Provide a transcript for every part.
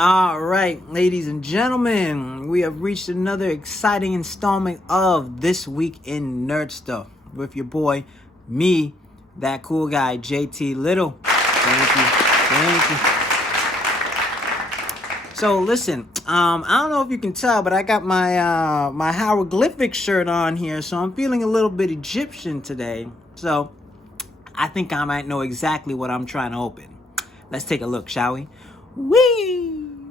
All right, ladies and gentlemen, we have reached another exciting installment of This Week in Nerd Stuff with your boy, me, that cool guy, JT Lyttle. Thank you. So listen, I don't know if you can tell, but I got my my hieroglyphic shirt on here, so I'm feeling a little bit Egyptian today. So I think I might know exactly what I'm trying to open. Let's take a look, shall we? Whee!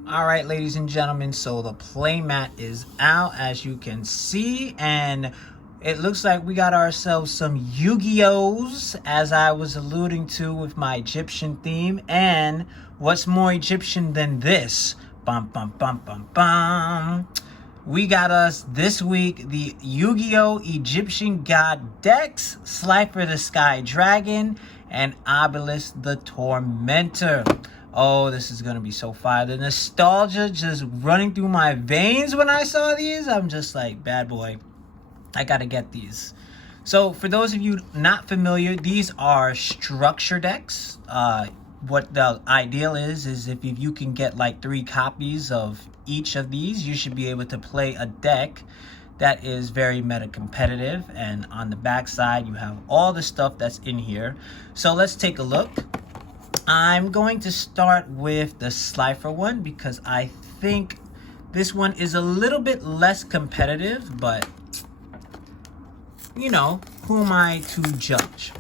All right, ladies and gentlemen, so the playmat is out, as you can see, and it looks like we got ourselves some Yu-Gi-Ohs, as I was alluding to with my Egyptian theme. And what's more Egyptian than this? Bum, bum, bum, bum, bum. We got us this week the Yu-Gi-Oh! Egyptian God decks, Slifer the Sky Dragon, and Obelisk the Tormentor. Oh, this is going to be so fire. The nostalgia just running through my veins when I saw these. I'm just like, bad boy, I got to get these. So for those of you not familiar, these are structure decks. What the ideal is if you can get like 3 copies of each of these, you should be able to play a deck that is very meta competitive. And on the back side, you have all the stuff that's in here. So let's take a look. I'm going to start with the Slifer one because I think this one is a little bit less competitive, but you know, who am I to judge?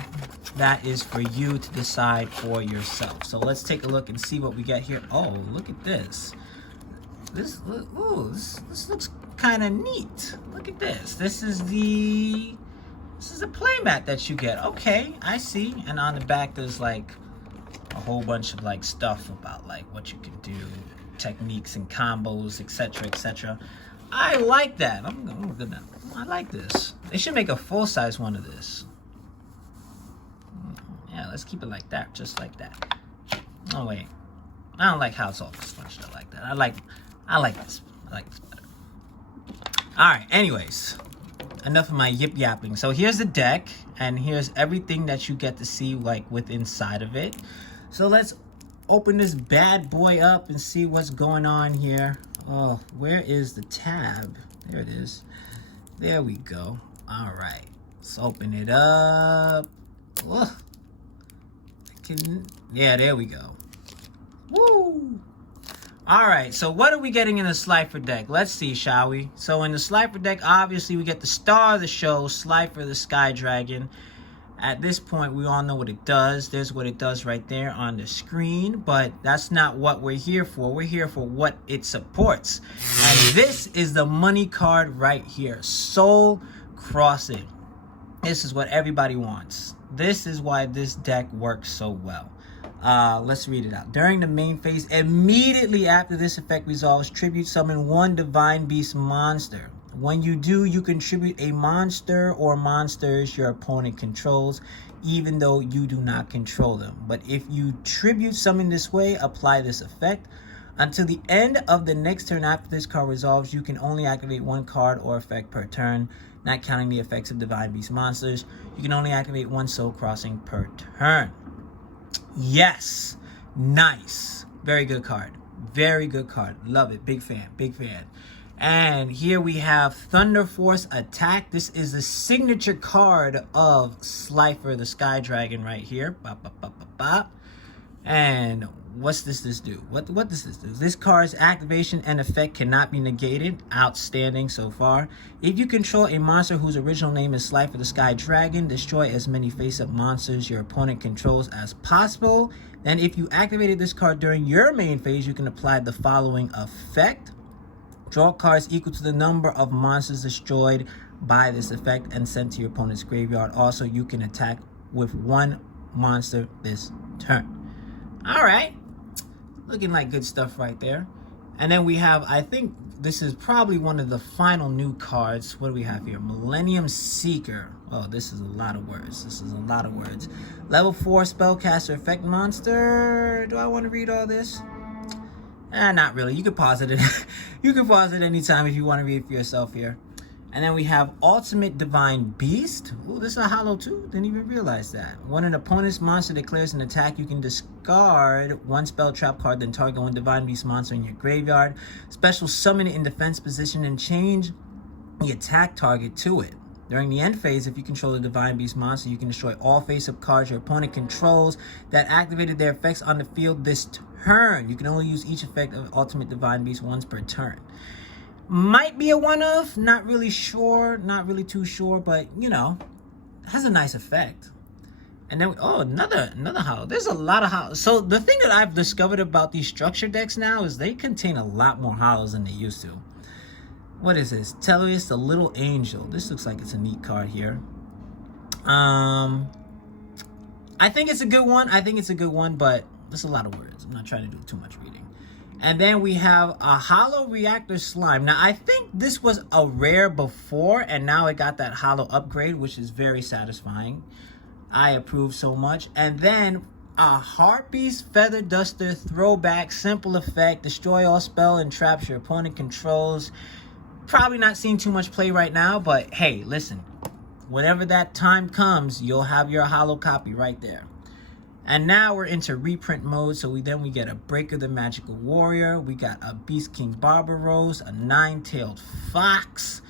That is for you to decide for yourself. So let's take a look and see what we get here. Oh, look at this. This looks kind of neat. Look at this. This is the playmat that you get. Okay, I see. And on the back, there's like a whole bunch of like stuff about like what you can do, techniques and combos, etc., etc. I like that. I like this. They should make a full-size one of this. Yeah, let's keep it like that, just like that. Oh wait, I don't like how it's all scrunched up like that. I like this. I like this better. All right. Anyways, enough of my yip yapping. So here's the deck, and here's everything that you get to see like with inside of it. So let's open this bad boy up and see what's going on here. Oh, where is the tab? There it is. There we go. All right, let's open it up. Ugh. Yeah, there we go. Woo! All right, so what are we getting in the Slifer deck? Let's see, shall we? So in the Slifer deck, obviously, we get the star of the show, Slifer the Sky Dragon. At this point, we all know what it does. There's what it does right there on the screen, but that's not what we're here for. We're here for what it supports. And this is the money card right here, Soul Crossing. This is what everybody wants. This is why this deck works so well. Let's read it out. During the main phase, immediately after this effect resolves, tribute summon 1 Divine Beast monster. When you do, you contribute a monster or monsters your opponent controls, even though you do not control them. But if you tribute summon this way, apply this effect. Until the end of the next turn after this card resolves, you can only activate 1 card or effect per turn, not counting the effects of Divine Beast monsters. You can only activate 1 Soul Crossing per turn. Yes, nice. Very good card. Very good card. Love it. Big fan. Big fan. And here we have Thunder Force Attack. This is the signature card of Slifer the Sky Dragon right here. Bop, bop, bop, bop, bop. And what's this do? What does this do? This card's activation and effect cannot be negated. Outstanding so far. If you control a monster whose original name is Slifer the Sky Dragon, destroy as many face-up monsters your opponent controls as possible. Then if you activated this card during your main phase, you can apply the following effect. Draw cards equal to the number of monsters destroyed by this effect and sent to your opponent's graveyard. Also, you can attack with 1 monster this turn. All right. Looking like good stuff right there. And then we have, I think this is probably one of the final new cards. What do we have here? Millennium Seeker. Oh, this is a lot of words. Level 4 spellcaster effect monster. Do I want to read all this? Not really. You can pause it. You can pause it anytime if you want to read it for yourself here. And then we have Ultimate Divine Beast. Ooh, this is a holo too. Didn't even realize that. When an opponent's monster declares an attack, you can discard one spell trap card, then target one Divine Beast monster in your graveyard. Special summon it in defense position and change the attack target to it. During the end phase, if you control a Divine Beast monster, you can destroy all face-up cards your opponent controls that activated their effects on the field this turn. You can only use each effect of Ultimate Divine Beast once per turn. Might be a one-of, not really sure, not really too sure, but, you know, has a nice effect. And then, oh, another holo. There's a lot of holos. So the thing that I've discovered about these structure decks now is they contain a lot more holos than they used to. What is this? Tellius the Little Angel. This looks like it's a neat card here. I think it's a good one. But there's a lot of words. I'm not trying to do too much reading. And then we have a Holo Reactor Slime. Now, I think this was a rare before, and now it got that holo upgrade, which is very satisfying. I approve so much. And then a Harpy's Feather Duster Throwback. Simple effect. Destroy all spell and traps your opponent controls. Probably not seeing too much play right now, but hey, listen. Whenever that time comes, you'll have your holo copy right there. And now we're into reprint mode, so we get a Breaker the Magical Warrior, we got a Beast King Barbaros, a Nine-Tailed Fox,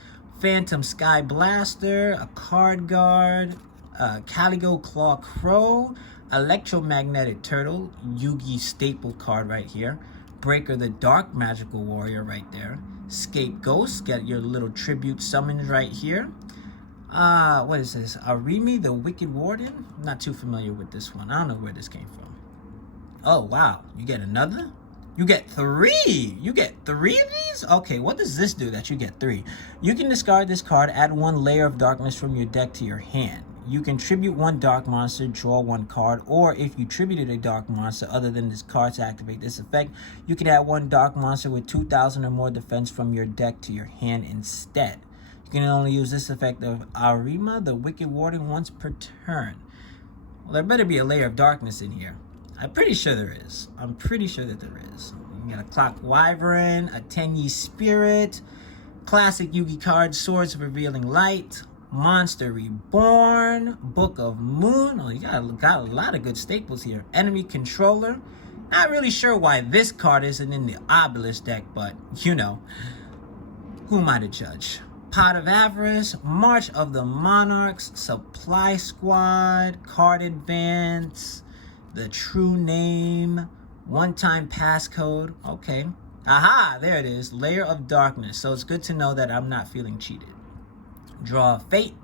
Phantom Sky Blaster, a Card Guard, a Caligo Claw Crow, Electromagnetic Turtle, Yugi staple card right here, Breaker the Dark Magical Warrior right there, Scapegoat, get your little tribute summons right here. What is this? Arimi the Wicked Warden? I'm not too familiar with this one. I don't know where this came from. Oh, wow. You get another? You get 3! You get 3 of these? Okay, what does this do that you get 3? You can discard this card, add 1 Layer of Darkness from your deck to your hand. You can tribute 1 dark monster, draw 1 card, or if you tributed a dark monster other than this card to activate this effect, you can add 1 dark monster with 2,000 or more defense from your deck to your hand instead. You can only use this effect of Arima, the Wicked Warden, once per turn. Well, there better be a Layer of Darkness in here. I'm pretty sure there is. I'm pretty sure that there is. You got a Clock Wyvern, a Tenyi Spirit, classic Yugi card, Swords of Revealing Light, Monster Reborn, Book of Moon. Oh, you got a lot of good staples here. Enemy Controller. Not really sure why this card isn't in the Obelisk deck, but, you know, who am I to judge? Pot of Avarice, March of the Monarchs, Supply Squad, Card Advance, The True Name, One-Time Passcode. Okay. Aha, there it is. Layer of Darkness. So it's good to know that I'm not feeling cheated. Draw a Fate,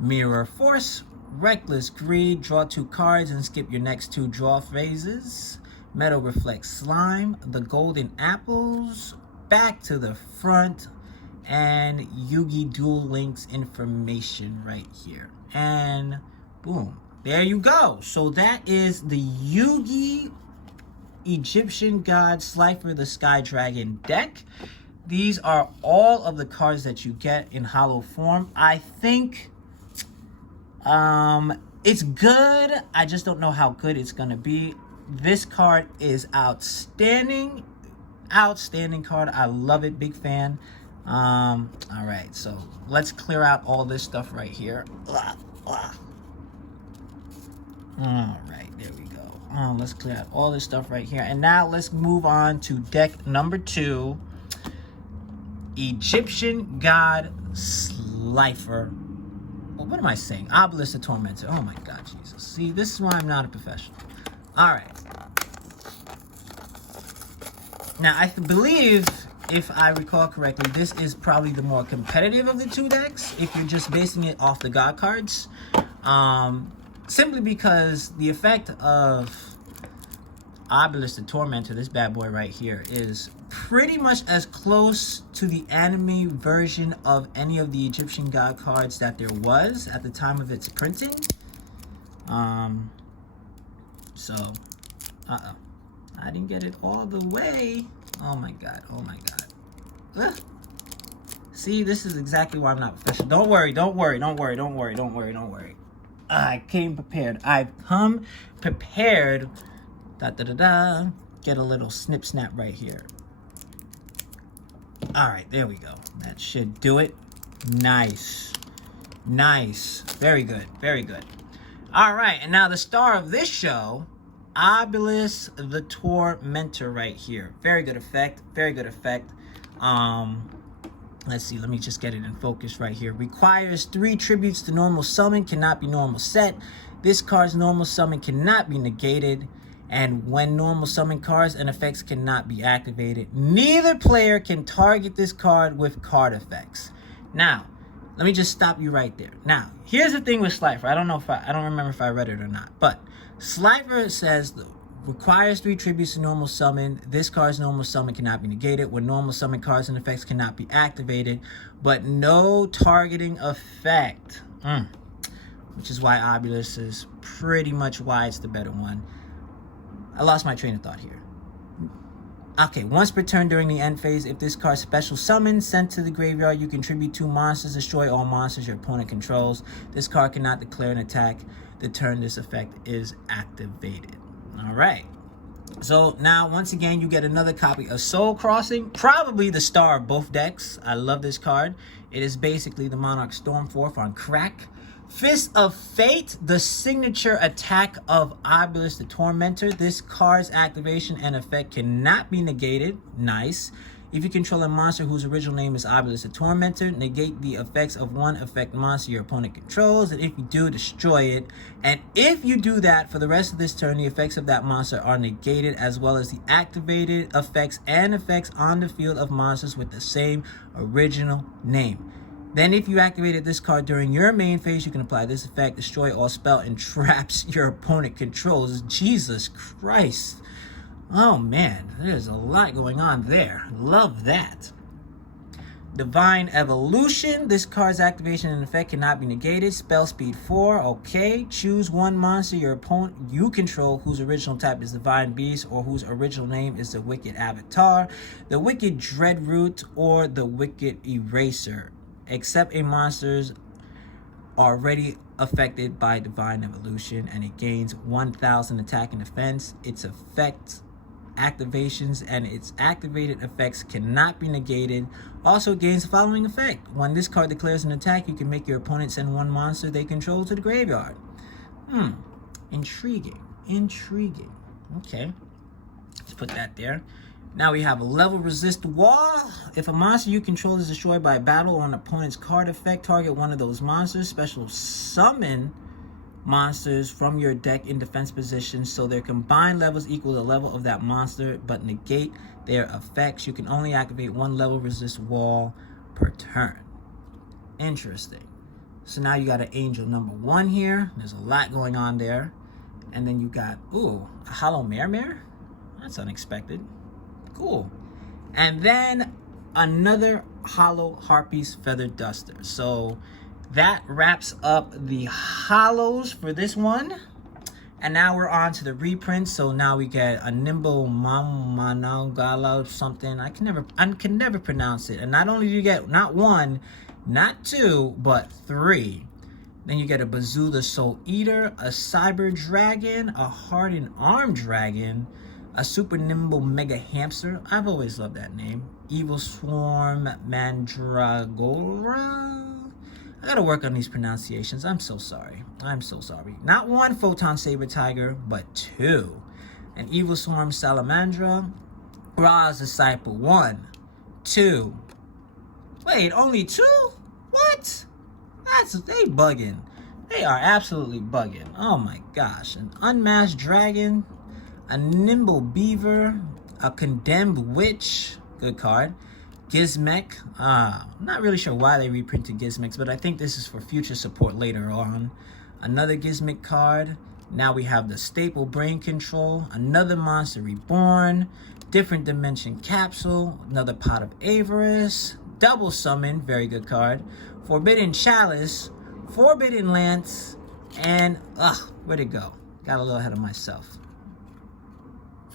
Mirror Force, Reckless Greed, draw 2 cards and skip your next 2 draw phases. Metal Reflect Slime, the Golden Apples, Back to the Front, and Yugi Duel Links information right here. And boom, there you go. So that is the Yugi Egyptian God Slifer the Sky Dragon deck. These are all of the cards that you get in holo form. I think it's good. I just don't know how good it's gonna be. This card is outstanding. Outstanding card. I love it. Big fan. All right, so let's clear out all this stuff right here. All right, there we go. Let's clear out all this stuff right here. And now let's move on to deck number 2. Egyptian God Slifer. Well, what am I saying? Obelisk the Tormentor. Oh my God, Jesus. See, this is why I'm not a professional. All right. Now, I believe, if I recall correctly, this is probably the more competitive of the 2 decks, if you're just basing it off the God cards. Simply because the effect of Obelisk the Tormentor, this bad boy right here, is pretty much as close to the anime version of any of the Egyptian God cards that there was at the time of its printing. I didn't get it all the way. Oh my God, oh my God. Ugh. See, this is exactly why I'm not professional. Don't worry, don't worry, don't worry, don't worry, don't worry, don't worry. I came prepared. I've come prepared. Da-da-da-da. Get a little snip snap right here. All right, there we go. That should do it. Nice. Nice. Very good. Very good. All right. And now the star of this show, Obelisk the Tormentor right here. Very good effect. Very good effect. Let's see. Let me just get it in focus right here. Requires 3 tributes to normal summon. Cannot be normal set. This card's normal summon cannot be negated. And when normal summon cards and effects cannot be activated, neither player can target this card with card effects. Now, let me just stop you right there. Now, here's the thing with Slifer. I don't remember if I read it or not. But Slifer says requires 3 tributes to normal summon. This card's normal summon cannot be negated. When normal summon cards and effects cannot be activated, but no targeting effect. Which is why Obelisk is pretty much why it's the better one. I lost my train of thought here. Okay, once per turn during the end phase, if this card's special summon sent to the graveyard, you contribute 2 monsters, destroy all monsters your opponent controls. This card cannot declare an attack the turn this effect is activated. All right. So now, once again, you get another copy of Soul Crossing, probably the star of both decks. I love this card. It is basically the Monarch Stormforth on crack. Fist of Fate, the signature attack of Obelisk the Tormentor. This card's activation and effect cannot be negated. Nice. If you control a monster whose original name is Obelisk the Tormentor, negate the effects of one effect monster your opponent controls, and if you do, destroy it. And if you do that, for the rest of this turn, the effects of that monster are negated, as well as the activated effects and effects on the field of monsters with the same original name. Then if you activated this card during your main phase, you can apply this effect, destroy all spell and traps your opponent controls. Jesus Christ. Oh man, there's a lot going on there. Love that. Divine Evolution. This card's activation and effect cannot be negated. Spell speed 4. Okay. Choose one monster your opponent you control whose original type is Divine Beast or whose original name is the Wicked Avatar, the Wicked Dreadroot, or the Wicked Eraser. Except a monster's already affected by Divine Evolution, and it gains 1,000 attack and defense. Its effects, activations, and its activated effects cannot be negated. Also gains the following effect. When this card declares an attack, you can make your opponent send one monster they control to the graveyard. Intriguing. Intriguing. Okay. Let's put that there. Now we have a level resist wall. If a monster you control is destroyed by a battle or an opponent's card effect, target one of those monsters. Special summon monsters from your deck in defense position so their combined levels equal the level of that monster, but negate their effects. You can only activate one level resist wall per turn. Interesting. So now you got an Angel number 1 here. There's a lot going on there. And then you got, a Hollow Mare? That's unexpected. Cool. And then another Hollow Harpy's Feather Duster. So that wraps up the hollows for this one. And now we're on to the reprints. So now we get a Nimble Mamanagala something. I can never pronounce it. And not only do you get not 1, not 2, but 3. Then you get a Bazoo the Soul Eater, a Cyber Dragon, a Hardened Arm Dragon, a Super Nimble Mega Hamster. I've always loved that name. Evil Swarm Mandragora. I gotta work on these pronunciations. I'm so sorry. I'm so sorry. Not 1 Photon Saber Tiger, but 2. An Evil Swarm Salamandra. Ra's Disciple 1, 2. Wait, only 2? What? They bugging. They are absolutely bugging. Oh my gosh. An Unmasked Dragon. A Nimble Beaver, a Condemned Witch, good card. Gizmek, I'm not really sure why they reprinted Gizmex, but I think this is for future support later on. Another Gizmek card. Now we have the Staple Brain Control, another Monster Reborn, Different Dimension Capsule, another Pot of Avarice, Double Summon, very good card. Forbidden Chalice, Forbidden Lance, and, where'd it go? Got a little ahead of myself.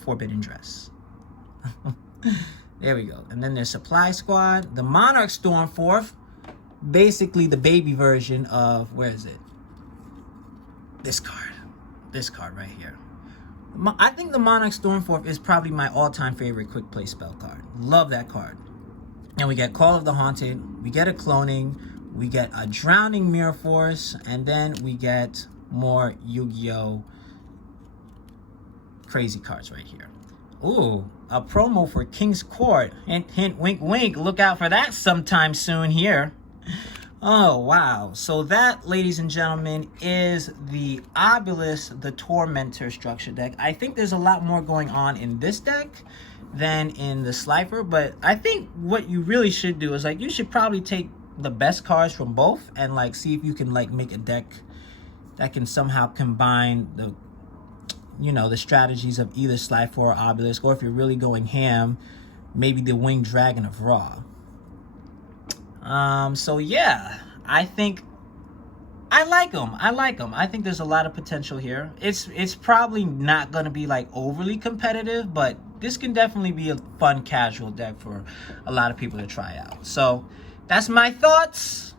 Forbidden Dress. There we go. And then there's Supply Squad, the Monarch Stormforth, basically the baby version of, where is it? This card right here. I think the Monarch Stormforth is probably my all-time favorite quick play spell card. Love that card. And we get Call of the Haunted, we get a Cloning, We get a Drowning Mirror Force, and then we get more Yu-Gi-Oh! Crazy cards right here. Ooh, a promo for King's Court. Hint, hint, wink, wink. Look out for that sometime soon here. Oh, wow. So that, ladies and gentlemen, is the Obelisk the Tormentor structure deck. I think there's a lot more going on in this deck than in the Slifer, but I think what you really should do is, like, you should probably take the best cards from both and, like, see if you can, like, make a deck that can somehow combine the, you know, the strategies of either Slifer or Obelisk, or if you're really going ham, maybe the Winged Dragon of Ra. So yeah, I think I like them. I think there's a lot of potential here. It's probably not going to be like overly competitive, but this can definitely be a fun casual deck for a lot of people to try out. So that's my thoughts.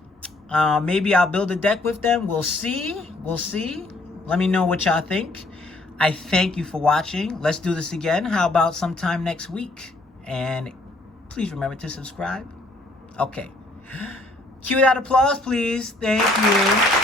Maybe I'll build a deck with them. We'll see. Let me know what y'all think. I thank you for watching. Let's do this again. How about sometime next week? And please remember to subscribe. Okay. Cue that applause, please. Thank you.